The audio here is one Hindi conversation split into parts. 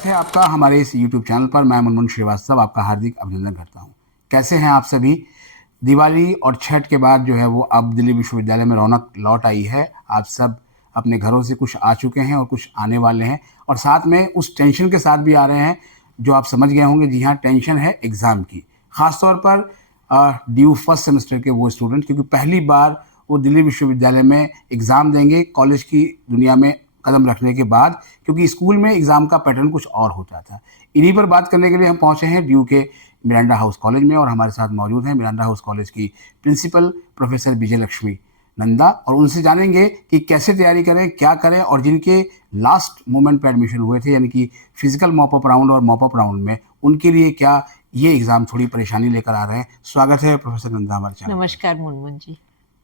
स्वागत है आपका हमारे इस YouTube चैनल पर। मैं मुनमुन श्रीवास्तव आपका हार्दिक अभिनंदन करता हूं। कैसे हैं आप सभी? दिवाली और छठ के बाद जो है वो अब दिल्ली विश्वविद्यालय में रौनक लौट आई है। आप सब अपने घरों से कुछ आ चुके हैं और कुछ आने वाले हैं, और साथ में उस टेंशन के साथ भी आ रहे हैं जो आप समझ गए होंगे। जी हाँ, टेंशन है एग्ज़ाम की। ख़ासतौर पर ड्यू फर्स्ट सेमेस्टर के वो स्टूडेंट, क्योंकि पहली बार वो दिल्ली विश्वविद्यालय में एग्ज़ाम देंगे कॉलेज की दुनिया में कदम रखने के बाद, क्योंकि स्कूल में एग्ज़ाम का पैटर्न कुछ और होता था। इन्हीं पर बात करने के लिए हम पहुंचे हैं ड्यू के मिरांडा हाउस कॉलेज में, और हमारे साथ मौजूद हैं मिरांडा हाउस कॉलेज की प्रिंसिपल प्रोफेसर विजय लक्ष्मी नंदा, और उनसे जानेंगे कि कैसे तैयारी करें, क्या करें, और जिनके लास्ट मोमेंट पे एडमिशन हुए थे, यानी कि फिजिकल मॉपअप राउंड और मॉपअप राउंड में, उनके लिए क्या ये एग्ज़ाम थोड़ी परेशानी लेकर आ रहे हैं। स्वागत है प्रोफेसर नंदा हमारे चैनल। नमस्कार मुनमुन जी।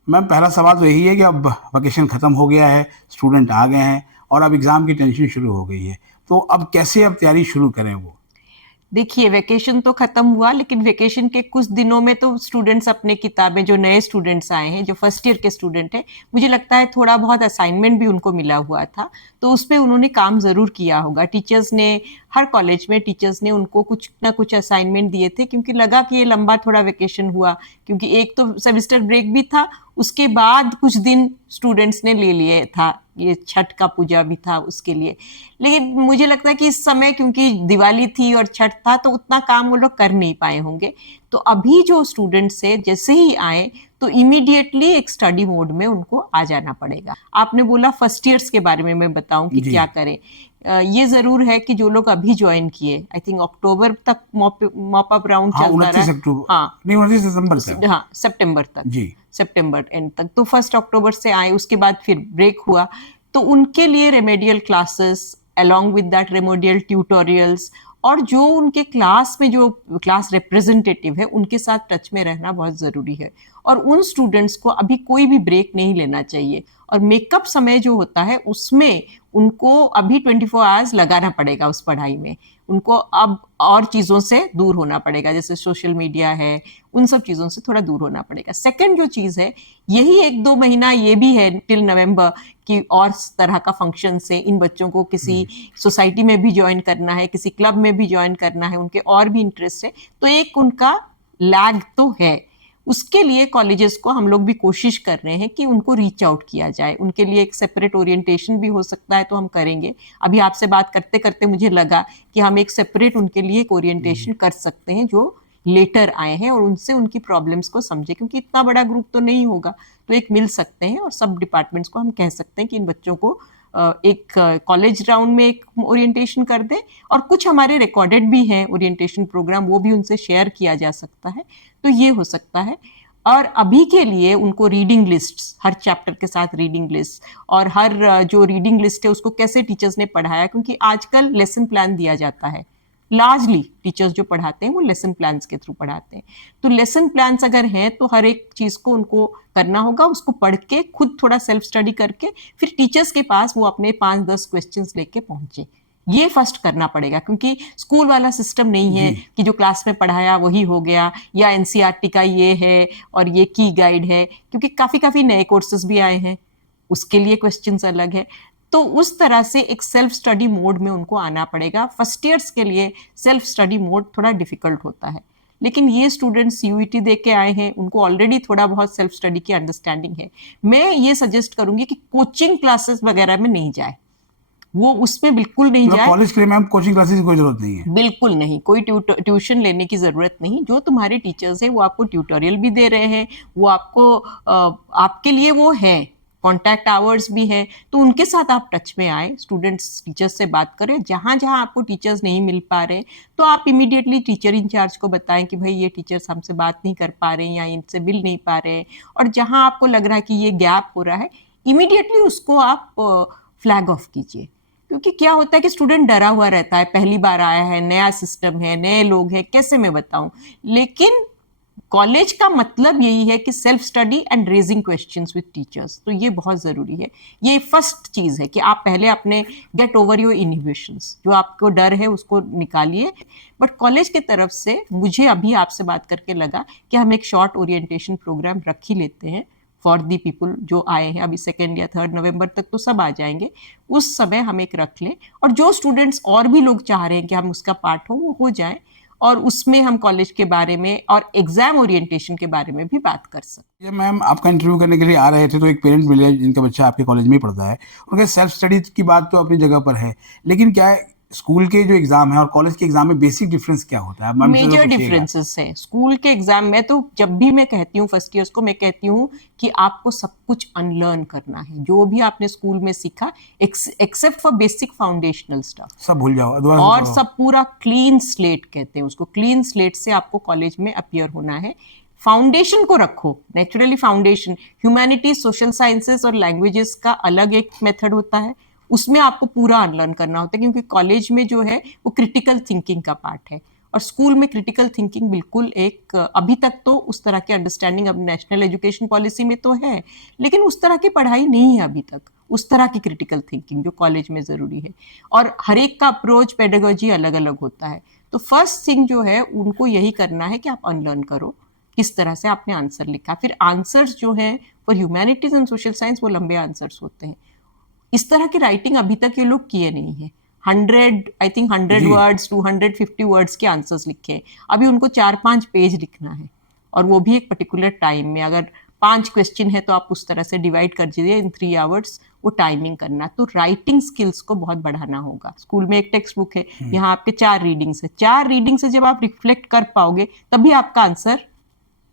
मैम, पहला सवाल तो यही है कि अब वैकेशन ख़त्म हो गया है, स्टूडेंट आ गए हैं और अब एग्ज़ाम की टेंशन शुरू हो गई है, तो अब कैसे अब तैयारी शुरू करें वो? देखिए, वेकेशन तो खत्म हुआ, लेकिन वेकेशन के कुछ दिनों में तो स्टूडेंट्स अपने किताबें, जो नए स्टूडेंट्स आए हैं, जो फर्स्ट ईयर के स्टूडेंट हैं, मुझे लगता है थोड़ा बहुत असाइनमेंट भी उनको मिला हुआ था, तो उस पर उन्होंने काम ज़रूर किया होगा। टीचर्स ने, हर कॉलेज में टीचर्स ने उनको कुछ ना कुछ असाइनमेंट दिए थे, क्योंकि लगा कि ये लंबा थोड़ा वेकेशन हुआ, क्योंकि एक तो सेमेस्टर ब्रेक भी था, उसके बाद कुछ दिन स्टूडेंट्स ने ले लिए था, ये छठ का पूजा भी था उसके लिए। लेकिन मुझे लगता है कि इस समय क्योंकि दिवाली थी और छठ था, तो उतना काम वो लोग कर नहीं पाए होंगे। तो अभी जो स्टूडेंट्स है, जैसे ही आए तो इमीडिएटली एक स्टडी मोड में उनको आ जाना पड़ेगा। आपने बोला फर्स्ट ईयर्स के बारे में मैं बताऊं कि क्या करें। ये जरूर है कि जो लोग अभी ज्वाइन किए, आई थिंक अक्टूबर तक मॉप अप राउंड चलता रहा। 29 अक्टूबर, हाँ नहीं 29 सितंबर तक, हाँ सितंबर तक जी, सितंबर एंड तक। तो 1 अक्टूबर से आए, उसके बाद फिर ब्रेक हुआ, तो उनके लिए remedial classes along with that remedial tutorials, और जो उनके क्लास में जो क्लास रिप्रेजेंटेटिव है उनके साथ टच में रहना बहुत ज़रूरी है। और उन स्टूडेंट्स को अभी कोई भी ब्रेक नहीं लेना चाहिए, और मेकअप समय जो होता है उसमें उनको अभी 24 आवर्स लगाना पड़ेगा उस पढ़ाई में। उनको अब और चीज़ों से दूर होना पड़ेगा, जैसे सोशल मीडिया है, उन सब चीज़ों से थोड़ा दूर होना पड़ेगा। सेकेंड जो चीज़ है, यही 1-2 महीना ये भी है टिल नवंबर कि और तरह का फंक्शन से इन बच्चों को किसी सोसाइटी में भी ज्वाइन करना है, किसी क्लब में भी ज्वाइन करना है, उनके और भी इंटरेस्ट है, तो एक उनका लैग तो है। उसके लिए कॉलेजेस को हम लोग भी कोशिश कर रहे हैं कि उनको रीच आउट किया जाए। उनके लिए एक सेपरेट ओरिएंटेशन भी हो सकता है, तो हम करेंगे। अभी आपसे बात करते करते मुझे लगा कि हम एक सेपरेट उनके लिए एक ओरिएंटेशन कर सकते हैं जो लेटर आए हैं, और उनसे उनकी प्रॉब्लम्स को समझे, क्योंकि इतना बड़ा ग्रुप तो नहीं होगा, तो एक मिल सकते हैं और सब डिपार्टमेंट्स को हम कह सकते हैं कि इन बच्चों को एक कॉलेज राउंड में एक ओरिएंटेशन कर दें, और कुछ हमारे रिकॉर्डेड भी हैं ओरिएंटेशन प्रोग्राम, वो भी उनसे शेयर किया जा सकता है, तो ये हो सकता है। और अभी के लिए उनको रीडिंग लिस्ट, हर चैप्टर के साथ रीडिंग लिस्ट, और हर जो रीडिंग लिस्ट है उसको कैसे टीचर्स ने पढ़ाया, क्योंकि आजकल लेसन प्लान दिया जाता है। लार्जली टीचर्स जो पढ़ाते हैं वो लेसन प्लान्स के थ्रू पढ़ाते हैं, तो लेसन प्लान्स अगर हैं तो हर एक चीज़ को उनको करना होगा, उसको पढ़ के खुद थोड़ा सेल्फ स्टडी करके फिर टीचर्स के पास वो अपने 5-10 क्वेश्चंस लेके पहुंचे। ये फर्स्ट करना पड़ेगा, क्योंकि स्कूल वाला सिस्टम नहीं है कि जो क्लास में पढ़ाया वही हो गया, या एनसीईआरटी का ये है और ये की गाइड है, क्योंकि काफ़ी नए कोर्सेज भी आए हैं, उसके लिए क्वेश्चंस अलग है। तो उस तरह से एक सेल्फ स्टडी मोड में उनको आना पड़ेगा। फर्स्ट ईयर्स के लिए सेल्फ स्टडी मोड थोड़ा डिफिकल्ट होता है, लेकिन ये स्टूडेंट्स यूईटी दे के आए हैं, उनको ऑलरेडी थोड़ा बहुत सेल्फ स्टडी की अंडरस्टैंडिंग है। मैं ये सजेस्ट करूंगी कि कोचिंग क्लासेस वगैरह में नहीं जाए, वो उसमें बिल्कुल नहीं जाए। कॉलेज के लिए मैम कोचिंग क्लासेस की कोई जरूरत नहीं है, बिल्कुल नहीं, कोई ट्यूशन लेने की जरूरत नहीं। जो तुम्हारे टीचर्स हैं वो आपको ट्यूटोरियल भी दे रहे हैं, वो आपको आपके लिए वो है, कॉन्टैक्ट आवर्स भी हैं, तो उनके साथ आप टच में आए, स्टूडेंट्स टीचर्स से बात करें। जहाँ जहाँ आपको टीचर्स नहीं मिल पा रहे तो आप इमीडिएटली टीचर इंचार्ज को बताएं कि भाई ये टीचर्स हमसे बात नहीं कर पा रहे हैं या इनसे मिल नहीं पा रहे हैं, और जहाँ आपको लग रहा है कि ये गैप हो रहा है, इमीडिएटली उसको आप फ्लैग ऑफ कीजिए। क्योंकि क्या होता है कि स्टूडेंट डरा हुआ रहता है, पहली बार आया है, नया सिस्टम है, नए लोग हैं, कैसे मैं बताऊं। लेकिन कॉलेज का मतलब यही है कि self study and raising questions with teachers, तो ये बहुत ज़रूरी है। ये फर्स्ट चीज़ है कि आप पहले अपने गेट ओवर योर इनहिबिशंस, जो आपको डर है उसको निकालिए। बट कॉलेज की तरफ से मुझे अभी आपसे बात करके लगा कि हम एक शॉर्ट ओरिएंटेशन प्रोग्राम रख ही लेते हैं, फॉर दी पीपल जो आए हैं अभी 2 या 3 नवंबर तक तो सब आ जाएंगे, उस समय हम एक रख लें। और जो स्टूडेंट्स और भी लोग चाह रहे हैं कि हम उसका पार्ट हो, वो हो जाए, और उसमें हम कॉलेज के बारे में और एग्जाम ओरिएंटेशन के बारे में भी बात कर सकते। जब मैम आपका इंटरव्यू करने के लिए आ रहे थे तो एक पेरेंट मिले जिनका बच्चा आपके कॉलेज में ही पढ़ता है। उनके सेल्फ स्टडी की बात तो अपनी जगह पर है, लेकिन क्या है स्कूल के जो एग्जाम है और कॉलेज के एग्जाम में बेसिक डिफरेंस क्या होता है? मैम से मेजर पूछिएगा। डिफरेंसेस है स्कूल के एग्जाम में। तो जब भी मैं कहती हूँ फर्स्ट ईयर्स को, मैं कहती हूँ कि आपको सब कुछ अनलर्न करना है, जो भी आपने स्कूल में सीखा except for basic foundational stuff, सब भूल जाओ, दोबारा से और पढ़ो। सब पूरा क्लीन स्लेट कहते हैं उसको। क्लीन स्लेट से आपको कॉलेज में अपीयर होना है। फाउंडेशन को रखो, naturally foundation, humanities, social sciences और लैंग्वेजेस का अलग एक मेथड होता है, उसमें आपको पूरा अनलर्न करना होता है, क्योंकि कॉलेज में जो है वो क्रिटिकल थिंकिंग का पार्ट है। और स्कूल में क्रिटिकल थिंकिंग बिल्कुल एक, अभी तक तो उस तरह की अंडरस्टैंडिंग अब नेशनल एजुकेशन पॉलिसी में तो है, लेकिन उस तरह की पढ़ाई नहीं है अभी तक, उस तरह की क्रिटिकल थिंकिंग जो कॉलेज में जरूरी है। और हर एक का अप्रोच, पेडागोजी अलग अलग होता है। तो फर्स्ट थिंग जो है उनको यही करना है कि आप अनलर्न करो किस तरह से आपने आंसर लिखा। फिर आंसर्स जो है for humanities and social science वो लंबे आंसर्स होते हैं। इस तरह की राइटिंग अभी तक ये लोग किए नहीं है। 100 जी। वर्ड्स 250 वर्ड्स के आंसर्स लिखे हैं। अभी उनको 4-5 पेज लिखना है, और वो भी एक पर्टिकुलर टाइम में। अगर 5 क्वेश्चन है तो आप उस तरह से डिवाइड कर दीजिए इन 3 आवर्स, वो टाइमिंग करना। तो राइटिंग स्किल्स को बहुत बढ़ाना होगा। स्कूल में एक टेक्स्ट बुक है, यहाँ आपके 4 रीडिंग्स है। 4 रीडिंग से जब आप रिफ्लेक्ट कर पाओगे तभी आपका आंसर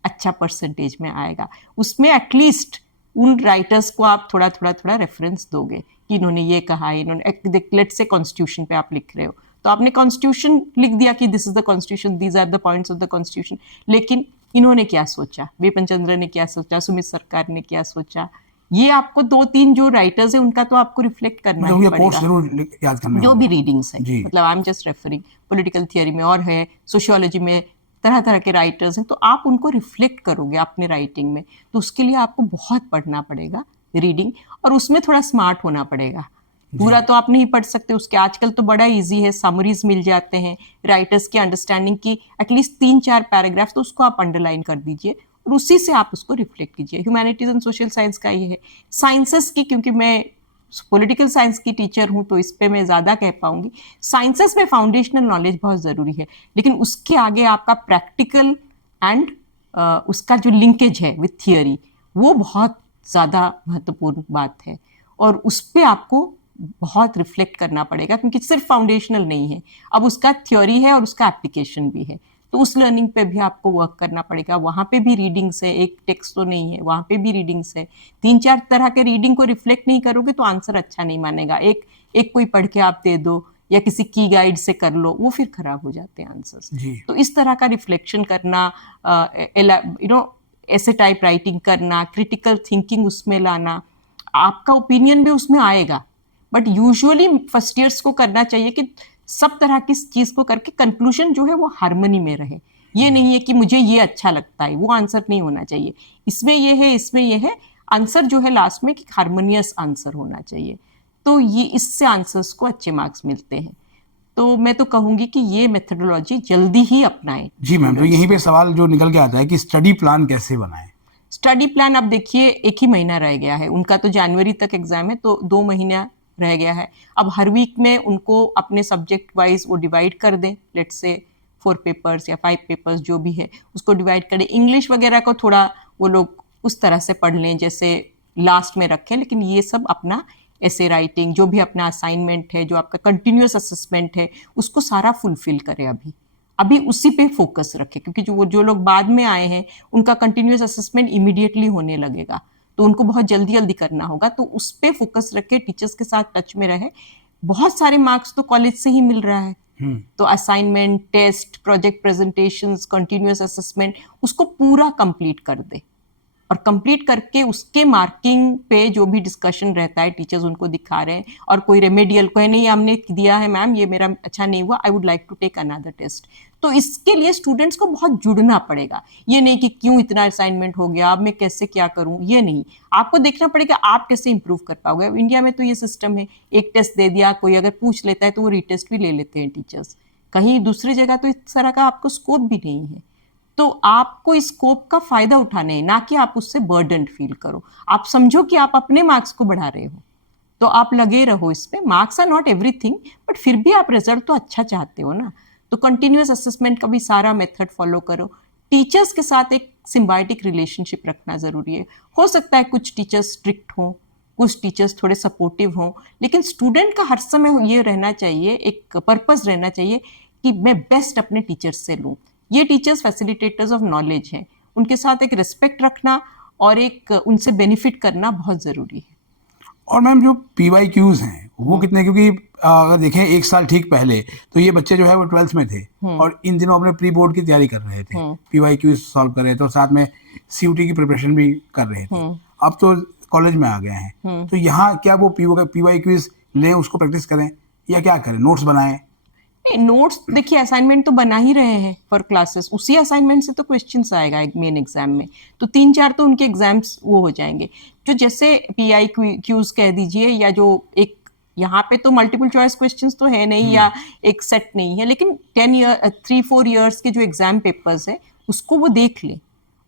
अच्छा परसेंटेज में आएगा। उसमें एटलीस्ट उन राइटर्स को आप थोड़ा थोड़ा थोड़ा रेफरेंस दोगे कि इन्होंने ये कहा है, इन्होंने, लेट्स से कॉन्स्टिट्यूशन पे आप लिख रहे हो तो आपने कॉन्स्टिट्यूशन लिख दिया कि this is the constitution, these are the points of the constitution, लेकिन इन्होंने क्या सोचा, बिपिन चंद्र ने क्या सोचा, सुमित सरकार ने क्या सोचा, ये आपको 2-3 जो राइटर्स है उनका तो आपको रिफ्लेक्ट करना मतलब ही ये कोर्स पड़ेगा। जरूर याद करना जो होगा। भी रीडिंग्स है, जी। मतलब I am just referring, political theory में और है, सोशियोलॉजी में तरह तरह के राइटर्स हैं, तो आप उनको रिफ्लेक्ट करोगे अपने राइटिंग में। तो उसके लिए आपको बहुत पढ़ना पड़ेगा रीडिंग, और उसमें थोड़ा स्मार्ट होना पड़ेगा। पूरा तो आप नहीं पढ़ सकते उसके, आजकल तो बड़ा इजी है, समरीज मिल जाते हैं राइटर्स की अंडरस्टैंडिंग की, एटलीस्ट 3-4 पैराग्राफ, तो उसको आप अंडरलाइन कर दीजिए और उसी से आप उसको रिफ्लेक्ट कीजिए। ह्यूमैनिटीज एंड सोशल साइंस का ये है। साइंसेस की, क्योंकि मैं पॉलिटिकल साइंस की टीचर हूं तो इस पे मैं ज्यादा कह पाऊंगी। साइंसेस में फाउंडेशनल नॉलेज बहुत जरूरी है, लेकिन उसके आगे आपका प्रैक्टिकल एंड उसका जो लिंकेज है विथ थियरी, वो बहुत ज्यादा महत्वपूर्ण बात है, और उस पर आपको बहुत रिफ्लेक्ट करना पड़ेगा, क्योंकि सिर्फ फाउंडेशनल नहीं है, अब उसका थ्योरी है और उसका एप्लीकेशन भी है। तो उस लर्निंग पे भी आपको वर्क करना पड़ेगा। वहां पे भी रीडिंग्स है, एक टेक्स्ट तो नहीं है, वहां पे भी रीडिंग्स है। 3-4 तरह के रीडिंग को रिफ्लेक्ट नहीं करोगे तो आंसर अच्छा नहीं मानेगा। एक कोई पढ़ के आप दे दो या किसी की गाइड से कर लो, वो फिर खराब हो जाते हैं आंसर्स। तो इस तरह का रिफ्लेक्शन करना, ऐसे टाइप राइटिंग करना, क्रिटिकल थिंकिंग उसमें लाना, आपका ओपिनियन भी उसमें आएगा। बट यूजुअली फर्स्ट ईयर्स को करना चाहिए कि सब तरह की चीज को करके कंक्लूजन जो है वो हार्मनी में रहे। ये नहीं है कि मुझे ये अच्छा लगता है, वो आंसर नहीं होना चाहिए। इसमें ये है, इसमें ये है, आंसर जो है लास्ट में कि हार्मोनियस आंसर होना चाहिए। तो ये, इससे आंसर्स को अच्छे मार्क्स मिलते हैं। तो मैं तो कहूंगी कि ये मेथडोलॉजी जल्दी ही अपनाएं। जी मैम, तो यहीं पे सवाल जो निकल के आता है कि स्टडी प्लान कैसे बनाएं? स्टडी प्लान, अब देखिए 1 ही महीना रह गया है उनका, तो जनवरी तक एग्जाम है, तो 2 महीना रह गया है। अब हर वीक में उनको अपने सब्जेक्ट वाइज वो डिवाइड कर दें, लेट्स से 4 पेपर्स या 5 पेपर्स जो भी है उसको डिवाइड करें। इंग्लिश वगैरह को थोड़ा वो लोग उस तरह से पढ़ लें जैसे लास्ट में रखें, लेकिन ये सब अपना ऐसे राइटिंग, जो भी अपना असाइनमेंट है, जो आपका कंटिन्यूअस असेसमेंट है, उसको सारा फुलफिल करें। अभी उसी पे फोकस रखें, क्योंकि जो लोग बाद में आए हैं उनका कंटिन्यूअस असेसमेंट इमीडिएटली होने लगेगा, तो उनको बहुत जल्दी जल्दी करना होगा। तो उस पे फोकस रखे, टीचर्स के साथ टच में रहे। बहुत सारे मार्क्स तो कॉलेज से ही मिल रहा है, तो assignment, test, project presentations, continuous assessment, उसको पूरा कंप्लीट कर दे, और कंप्लीट करके उसके मार्किंग पे जो भी डिस्कशन रहता है, टीचर्स उनको दिखा रहे हैं, और कोई रेमेडियल कोई नहीं, हमने दिया है मैम, ये मेरा अच्छा नहीं हुआ, I would like to take another test. तो इसके लिए स्टूडेंट्स को बहुत जुड़ना पड़ेगा। ये नहीं कि क्यों इतना असाइनमेंट हो गया, अब मैं कैसे क्या करूं, ये नहीं, आपको देखना पड़ेगा आप कैसे इंप्रूव कर पाओगे। इंडिया में तो ये सिस्टम है, एक टेस्ट दे दिया, कोई अगर पूछ लेता है तो वो रीटेस्ट भी ले लेते हैं टीचर्स। कहीं दूसरी जगह तो इस तरह का आपको स्कोप भी नहीं है। तो आपको इस स्कोप का फायदा उठाना है, ना कि आप उससे बर्डन फील करो। आप समझो कि आप अपने मार्क्स को बढ़ा रहे हो, तो आप लगे रहो इसमें। Marks are not everything, but फिर भी आप रिजल्ट तो अच्छा चाहते हो ना। तो कंटिन्यूअस असेसमेंट का भी सारा मेथड फॉलो करो। टीचर्स के साथ एक सिम्बायोटिक रिलेशनशिप रखना जरूरी है। हो सकता है कुछ टीचर्स स्ट्रिक्ट हों, कुछ टीचर्स थोड़े सपोर्टिव हों, लेकिन स्टूडेंट का हर समय ये रहना चाहिए, एक पर्पस रहना चाहिए कि मैं बेस्ट अपने टीचर्स से लूँ। ये टीचर्स फैसिलिटेटर्स ऑफ नॉलेज हैं, उनके साथ एक रिस्पेक्ट रखना और एक उनसे बेनिफिट करना बहुत ज़रूरी है। और मैम जो PYQs हैं वो कितने, क्योंकि अगर देखें एक साल ठीक पहले तो ये बच्चे जो है वो 12th में थे और इन दिनों अपने प्री बोर्ड की तैयारी कर रहे थे, PYQs सॉल्व कर रहे थे और साथ में CUT की प्रिपरेशन भी कर रहे थे। अब तो कॉलेज में आ गए हैं, तो यहाँ क्या वो PYQs लें, उसको प्रैक्टिस करें या क्या करें, नोट्स बनाएं? नोट्स देखिए, असाइनमेंट तो बना ही रहे हैं फॉर क्लासेस, उसी असाइनमेंट से तो क्वेश्चंस आएगा एक मेन एग्जाम में, तो 3-4 तो उनके एग्जाम्स वो हो जाएंगे। जो जैसे PIQs कह दीजिए, या जो एक यहाँ पे तो मल्टीपल चॉइस क्वेश्चंस तो है नहीं या एक सेट नहीं है, लेकिन 3-4 ईयर्स के जो एग्जाम पेपर्स है उसको वो देख ले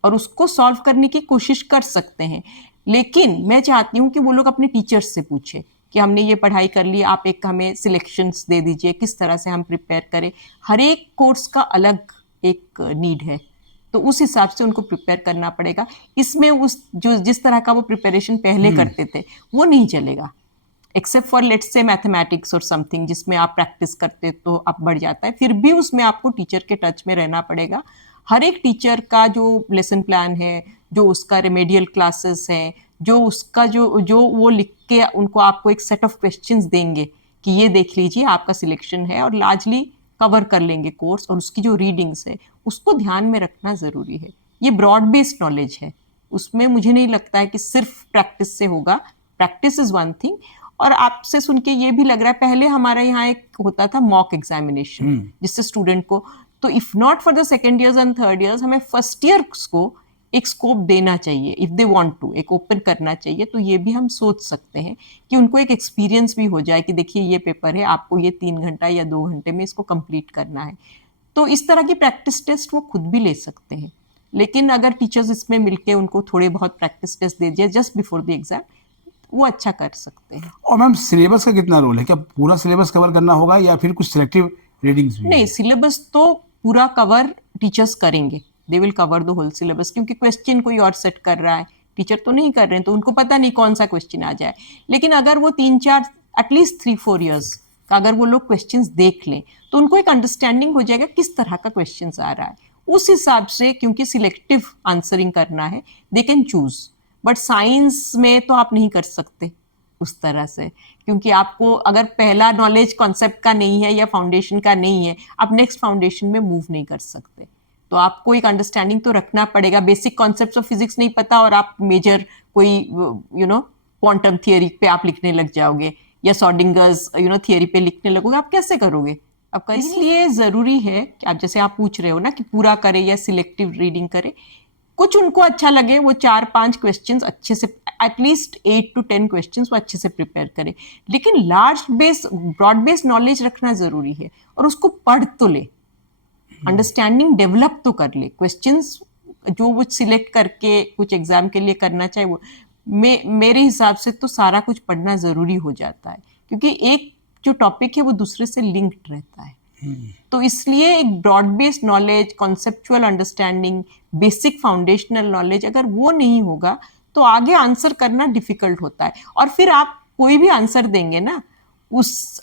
और उसको सॉल्व करने की कोशिश कर सकते हैं। लेकिन मैं चाहती हूँ कि वो लोग अपने टीचर्स से पूछे कि हमने ये पढ़ाई कर ली, आप एक हमें सिलेक्शंस दे दीजिए, किस तरह से हम प्रिपेयर करें। हर एक कोर्स का अलग एक नीड है, तो उस हिसाब से उनको प्रिपेयर करना पड़ेगा। इसमें उस जो जिस तरह का वो प्रिपरेशन पहले करते थे वो नहीं चलेगा, except for let's say mathematics और समथिंग जिसमें आप प्रैक्टिस करते तो आप बढ़ जाता है, फिर भी उसमें आपको टीचर के टच में रहना पड़ेगा। हर एक टीचर का जो लेसन प्लान है, जो उसका रेमेडियल क्लासेस है, जो उसका जो वो लिख के उनको आपको एक सेट ऑफ क्वेश्चंस देंगे कि ये देख लीजिए आपका सिलेक्शन है, और लार्जली कवर कर लेंगे कोर्स, और उसकी जो रीडिंग्स है उसको ध्यान में रखना ज़रूरी है। ये ब्रॉड बेस्ड नॉलेज है, उसमें मुझे नहीं लगता है कि सिर्फ प्रैक्टिस से होगा। Practice is one thing. और आपसे सुन के ये भी लग रहा है, पहले हमारे यहाँ एक होता था मॉक एग्जामिनेशन, जिससे स्टूडेंट को, तो if not for the second years and third years, हमें फर्स्ट ईयर्स को एक स्कोप देना चाहिए, इफ दे वांट टू, एक ओपन करना चाहिए। तो ये भी हम सोच सकते हैं कि उनको एक एक्सपीरियंस भी हो जाए कि देखिए ये पेपर है, आपको ये 3 घंटा या 2 घंटे में इसको कंप्लीट करना है। तो इस तरह की प्रैक्टिस टेस्ट वो खुद भी ले सकते हैं। लेकिन अगर टीचर्स इसमें मिलके उनको थोड़े बहुत प्रैक्टिस टेस्ट दे दिए जस्ट बिफोर द एग्जाम, वो अच्छा कर सकते हैं। और मैम सिलेबस का कितना रोल है, क्या पूरा सिलेबस कवर करना होगा या फिर कुछ सिलेक्टिव रीडिंग्स भी? नहीं, सिलेबस तो पूरा कवर टीचर्स करेंगे, they will cover the whole syllabus, क्योंकि क्वेश्चन कोई और सेट कर रहा है, टीचर तो नहीं कर रहे हैं, तो उनको पता नहीं कौन सा क्वेश्चन आ जाए। लेकिन अगर वो 3-4 एटलीस्ट 3-4 ईयर्स का अगर वो लोग क्वेश्चंस देख लें, तो उनको एक अंडरस्टैंडिंग हो जाएगा किस तरह का क्वेश्चन आ रहा है। उस हिसाब से, क्योंकि सिलेक्टिव आंसरिंग करना है, they can choose. But science में तो आप नहीं कर सकते उस तरह से, क्योंकि आपको अगर पहला नॉलेज कॉन्सेप्ट का नहीं है या फाउंडेशन का नहीं है, आप नेक्स्ट फाउंडेशन में मूव नहीं कर सकते। तो आपको एक अंडरस्टैंडिंग तो रखना पड़ेगा। बेसिक कॉन्सेप्ट्स ऑफ फिजिक्स नहीं पता और आप मेजर कोई क्वांटम थियरी पे आप लिखने लग जाओगे या श्रोडिंगर्स थियरी पे लिखने लगोगे, आप कैसे करोगे आपका? इसलिए जरूरी है कि आप, जैसे आप पूछ रहे हो ना कि पूरा करे या सिलेक्टिव रीडिंग करे, कुछ उनको अच्छा लगे वो 4-5 क्वेश्चंस अच्छे से, एटलीस्ट 8 to 10 क्वेश्चंस वो अच्छे से प्रिपेयर करे। लेकिन large base, broad base knowledge रखना जरूरी है, और उसको पढ़ तो ले, अंडरस्टैंडिंग डेवलप तो कर ले। क्वेश्चंस जो वो सिलेक्ट करके कुछ एग्जाम के लिए करना चाहे, वो मेरे हिसाब से तो सारा कुछ पढ़ना जरूरी हो जाता है, क्योंकि एक जो टॉपिक है वो दूसरे से लिंक्ड रहता है। तो इसलिए एक broad based knowledge, conceptual understanding, basic foundational knowledge अगर वो नहीं होगा तो आगे आंसर करना डिफिकल्ट होता है। और फिर आप कोई भी आंसर देंगे ना,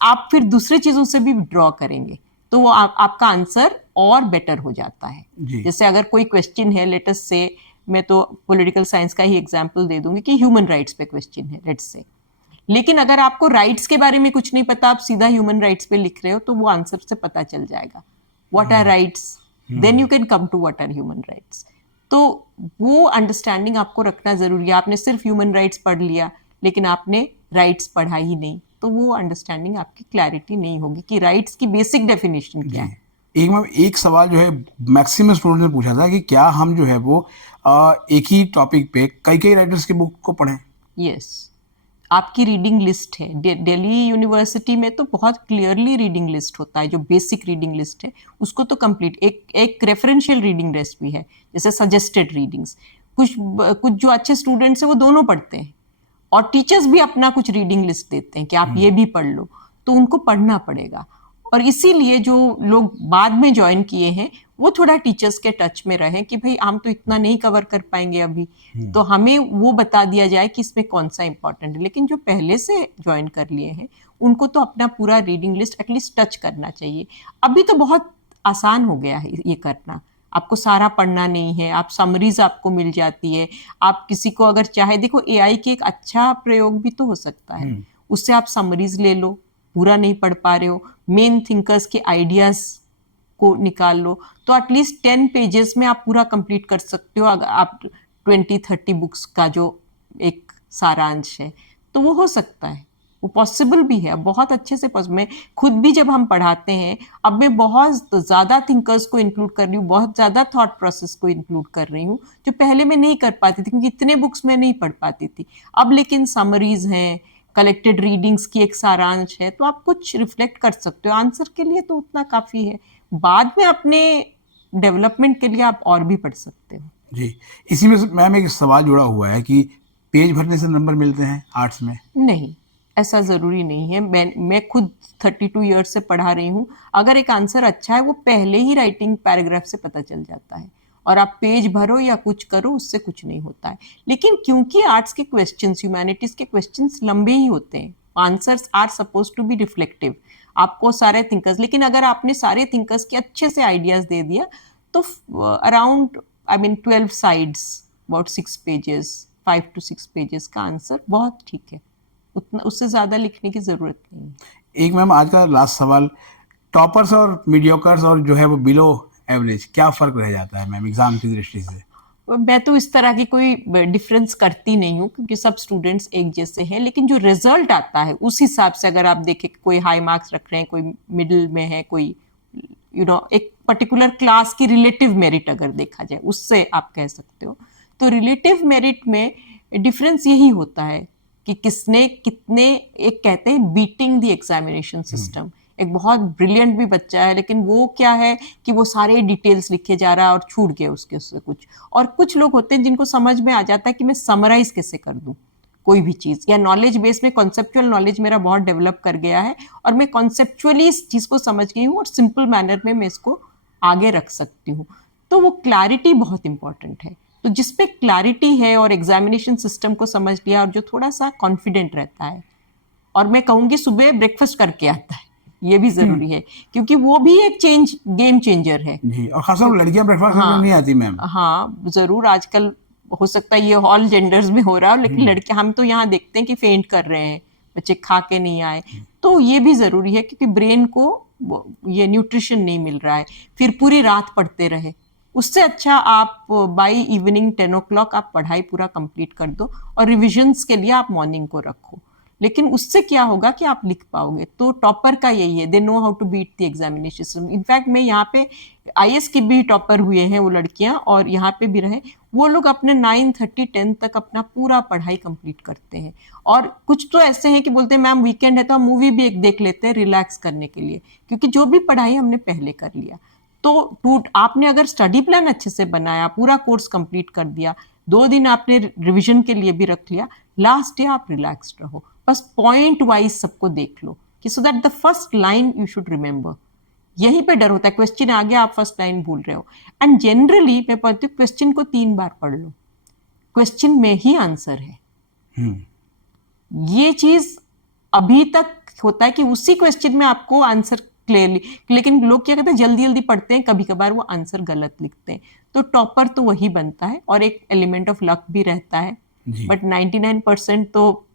आप फिर दूसरी चीजों से भी ड्रॉ करेंगे, तो वो आपका आंसर और बेटर हो जाता है। जैसे अगर कोई क्वेश्चन है, लेट अस से, मैं तो पॉलिटिकल साइंस का ही एग्जांपल दे दूंगी कि ह्यूमन राइट्स पे क्वेश्चन है, लेट्स से, लेकिन अगर आपको राइट्स के बारे में कुछ नहीं पता, आप सीधा ह्यूमन राइट्स पे लिख रहे हो, तो वो आंसर से पता चल जाएगा what are rights, then you can come to what are human rights. तो वो अंडरस्टैंडिंग आपको रखना जरूरी है। आपने सिर्फ ह्यूमन राइट्स पढ़ लिया लेकिन आपने राइट्स पढ़ा ही नहीं, तो वो अंडरस्टैंडिंग आपकी क्लैरिटी नहीं होगी कि राइट्स की बेसिक डेफिनेशन क्या है। एक सवाल जो है मैक्सिमम स्टूडेंट ने पूछा था कि क्या हम जो है वो एक ही टॉपिक पे कई राइटर्स की बुक को पढ़ें? यस, आपकी रीडिंग लिस्ट है। दिल्ली यूनिवर्सिटी में तो बहुत क्लियरली रीडिंग लिस्ट होता है, जो बेसिक रीडिंग लिस्ट है उसको तो कंप्लीट, एक रेफरेंशियल रीडिंग लिस्ट भी है, जैसे सजेस्टेड रीडिंग्स। कुछ जो अच्छे स्टूडेंट्स हैं वो दोनों पढ़ते हैं, और टीचर्स भी अपना कुछ रीडिंग लिस्ट देते हैं कि आप ये भी पढ़ लो, तो उनको पढ़ना पड़ेगा। और इसीलिए जो लोग बाद में ज्वाइन किए हैं वो थोड़ा टीचर्स के टच में रहें कि भाई हम तो इतना नहीं कवर कर पाएंगे अभी, तो हमें वो बता दिया जाए कि इसमें कौन सा इंपॉर्टेंट है। लेकिन जो पहले से ज्वाइन कर लिए हैं उनको तो अपना पूरा रीडिंग लिस्ट एटलीस्ट टच करना चाहिए। अभी तो बहुत आसान हो गया है ये करना, आपको सारा पढ़ना नहीं है, आप समरीज आपको मिल जाती है। आप किसी को अगर चाहे, देखो एआई की एक अच्छा प्रयोग भी तो हो सकता है, उससे आप समरीज ले लो, पूरा नहीं पढ़ पा रहे हो, मेन थिंकर्स के आइडियाज को निकाल लो, तो एटलीस्ट 10 पेजेस में आप पूरा कंप्लीट कर सकते हो। अगर आप 20-30 बुक्स का जो एक सारांश है, तो वो हो सकता है, वो पॉसिबल भी है, बहुत अच्छे से पॉसिबल। मैं खुद भी जब हम पढ़ाते हैं, अब मैं बहुत ज़्यादा थिंकर्स को इंक्लूड कर रही हूँ, बहुत ज़्यादा थॉट प्रोसेस को इंक्लूड कर रही हूँ, जो पहले मैं नहीं कर पाती थी क्योंकि इतने बुक्स में नहीं पढ़ पाती थी। अब लेकिन समरीज हैं, कलेक्टेड रीडिंग्स की एक सारांश है, तो आप कुछ रिफ्लेक्ट कर सकते हो। आंसर के लिए तो उतना काफ़ी है, बाद में अपने डेवलपमेंट के लिए आप और भी पढ़ सकते हो। जी, इसी में मैम एक सवाल जुड़ा हुआ है कि पेज भरने से नंबर मिलते हैं आर्ट्स में? नहीं, ऐसा ज़रूरी नहीं है। मैं खुद 32 ईयर्स से पढ़ा रही हूँ। अगर एक आंसर अच्छा है, वो पहले ही राइटिंग पैराग्राफ से पता चल जाता है, और आप पेज भरो या कुछ करो, उससे कुछ नहीं होता है। लेकिन क्योंकि आर्ट्स के क्वेश्चंस, ह्यूमैनिटीज़ के क्वेश्चंस लंबे ही होते हैं, answers are supposed to be reflective, आपको सारे थिंकर्स, लेकिन अगर आपने सारे थिंकर्स के अच्छे से आइडियाज दे दिया, तो around 12 sides, about 6 pages, 5 to 6 pages का आंसर बहुत ठीक है, उतना उससे ज़्यादा लिखने की ज़रूरत नहीं है। एक मैम आज का लास्ट सवाल, टॉपर्स और मीडियोकर्स और जो है वो बिलो एवरेज, क्या फ़र्क रह जाता है मैम एग्ज़ाम की दृष्टि से? मैं तो इस तरह की कोई डिफरेंस करती नहीं हूँ, क्योंकि सब स्टूडेंट्स एक जैसे हैं, लेकिन जो रिजल्ट आता है उस हिसाब से अगर आप देखें, कोई हाई मार्क्स रख रहे हैं, कोई मिडिल में है, कोई एक पर्टिकुलर क्लास की रिलेटिव मेरिट अगर देखा जाए, उससे आप कह सकते हो। तो रिलेटिव मेरिट में डिफरेंस यही होता है कि किसने कितने, एक कहते हैं बीटिंग द एग्जामिनेशन सिस्टम। एक बहुत ब्रिलियंट भी बच्चा है, लेकिन वो क्या है कि वो सारे डिटेल्स लिखे जा रहा है और छूट गए उससे कुछ। और कुछ लोग होते हैं जिनको समझ में आ जाता है कि मैं समराइज कैसे कर दूं कोई भी चीज़, या नॉलेज बेस में कॉन्सेप्चुअल नॉलेज मेरा बहुत डेवलप कर गया है, और मैं कॉन्सेप्चुअली इस चीज़ को समझ गई हूँ और सिंपल मैनर में मैं इसको आगे रख सकती हूँ। तो वो क्लैरिटी बहुत इंपॉर्टेंट है। तो जिसपे क्लैरिटी है और एग्जामिनेशन सिस्टम को समझ लिया, और जो थोड़ा सा कॉन्फिडेंट रहता है, और मैं कहूँगी सुबह ब्रेकफास्ट करके आता है, ये भी जरूरी है, क्योंकि वो भी एक गेम चेंजर है। जी, और खासतौर पर लड़कियां ब्रेकफास्ट करके नहीं आती मैम। हाँ जरूर, आजकल हो सकता है ये ऑल जेंडर्स में हो रहा है, लेकिन लड़के हम तो यहाँ देखते हैं कि फेंट कर रहे हैं, बच्चे खा के नहीं आए। तो ये भी जरूरी है, क्योंकि ब्रेन को ये न्यूट्रिशन नहीं मिल रहा है, फिर पूरी रात पढ़ते रहे। उससे अच्छा आप बाय इवनिंग 10 o'clock आप पढ़ाई पूरा कंप्लीट कर दो, और रिविजन्स के लिए आप मॉर्निंग को रखो। लेकिन उससे क्या होगा कि आप लिख पाओगे। तो टॉपर का यही है, they know how to beat the examination system. In fact मैं यहाँ पे आईएएस की भी टॉपर हुए हैं वो लड़कियां, और यहाँ पे भी रहे वो लोग, अपने 9:30 10 तक अपना पूरा पढ़ाई कंप्लीट करते हैं। और कुछ तो ऐसे हैं कि बोलते हैं मैम वीकेंड है तो हम मूवी भी एक देख लेते हैं रिलैक्स करने के लिए, क्योंकि जो भी पढ़ाई हमने पहले कर लिया। तो आपने अगर स्टडी प्लान अच्छे से बनाया, पूरा कोर्स कंप्लीट कर दिया, 2 दिन आपने रिवीजन के लिए भी रख लिया, लास्ट डे आप रिलैक्स्ड रहो, बस पॉइंट वाइज सबको देख लो, कि so that the first line you should remember. यहीं पे डर होता है, क्वेश्चन आ गया आप फर्स्ट लाइन भूल रहे हो। एंड जनरली मैं पढ़ती हूँ क्वेश्चन को 3 बार पढ़ लो, क्वेश्चन में ही आंसर है। ये चीज अभी तक होता है कि उसी क्वेश्चन में आपको आंसर क्लियरली, लेकिन लोग क्या करते हैं जल्दी जल्दी पढ़ते हैं, कभी कभार वो आंसर गलत लिखते हैं। तो टॉपर तो वही बनता है, और एक एलिमेंट ऑफ लक भी रहता है, बट 99% तो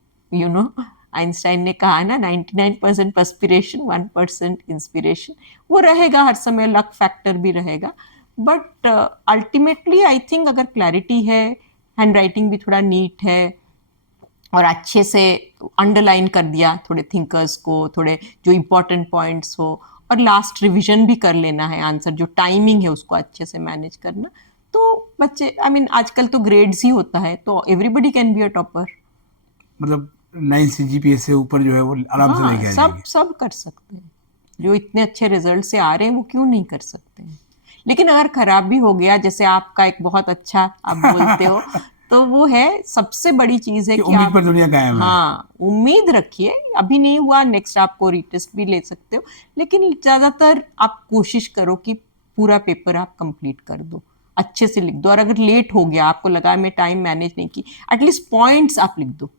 आइंस्टाइन ने कहा ना, 99% पर्सपिरेशन 1% इंस्पिरेशन, वो रहेगा हर समय, लक फैक्टर भी रहेगा। बट अल्टीमेटली आई थिंक अगर क्लैरिटी है, हैंड राइटिंग भी थोड़ा नीट है, और अच्छे से अंडरलाइन कर दिया थोड़े थिंकर्स को, थोड़े जो इंपॉर्टेंट पॉइंट्स हो, और लास्ट रिवीजन भी कर लेना है आंसर, जो टाइमिंग है उसको अच्छे से मैनेज करना, तो बच्चे आजकल तो ग्रेड्स ही होता है, तो everybody can be a topper. मतलब 9 CGPA से ऊपर जो है वो आराम से लेके आ सब जाएंगे। सब कर सकते हैं, जो इतने अच्छे रिजल्ट से आ रहे हैं वो क्यों नहीं कर सकते हैं। लेकिन अगर खराब भी हो गया, जैसे आपका एक बहुत अच्छा आप बोलते हो, तो वो है सबसे बड़ी चीज है कि कि उम्मीद आप, पर दुनिया कायम है। हाँ, उम्मीद रखिए। अभी नहीं हुआ, नेक्स्ट आपको रीटेस्ट भी ले सकते हो, लेकिन ज्यादातर आप कोशिश करो कि पूरा पेपर आप कंप्लीट कर दो, अच्छे से लिख दो। और अगर लेट हो गया, आपको लगा मैं टाइम मैनेज नहीं की, एटलीस्ट पॉइंट्स आप लिख दो,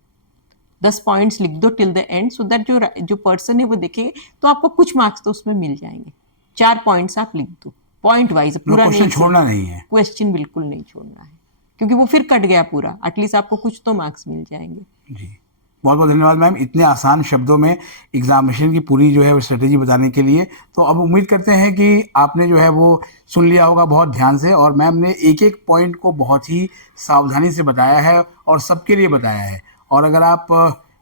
10 पॉइंट्स लिख दो till the end, so that जो पर्सन है वो देखेंगे, तो आपको कुछ मार्क्स तो उसमें मिल जाएंगे। 4 पॉइंट्स आप लिख दो, पॉइंट वाइज, लो पूरा नहीं, क्वेश्चन छोड़ना नहीं है। क्वेश्चन बिल्कुल नहीं छोड़ना है, क्योंकि वो फिर कट गया पूरा, एटलीस्ट आपको कुछ तो मार्क्स मिल जाएंगे। जी, बहुत बहुत धन्यवाद मैम, इतने आसान शब्दों में एग्जामिनेशन की पूरी जो है स्ट्रेटेजी बताने के लिए। तो अब उम्मीद करते हैं कि आपने जो है वो सुन लिया होगा बहुत ध्यान से, और मैम ने एक एक पॉइंट को बहुत ही सावधानी से बताया है और सबके लिए बताया है। और अगर आप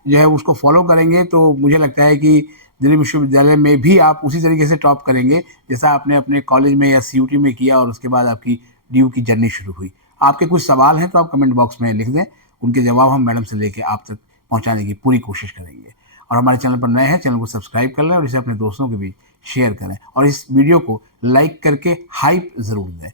जो है उसको फॉलो करेंगे तो मुझे लगता है कि दिल्ली विश्वविद्यालय में भी आप उसी तरीके से टॉप करेंगे जैसा आपने अपने कॉलेज में या CUT में किया, और उसके बाद आपकी DU की जर्नी शुरू हुई। आपके कुछ सवाल हैं तो आप कमेंट बॉक्स में लिख दें, उनके जवाब हम मैडम से लेके आप तक पहुंचाने की पूरी कोशिश करेंगे। और हमारे चैनल पर नए हैं, चैनल को सब्सक्राइब कर लें और इसे अपने दोस्तों के बीच शेयर करें, और इस वीडियो को लाइक करके हाइप ज़रूर दें।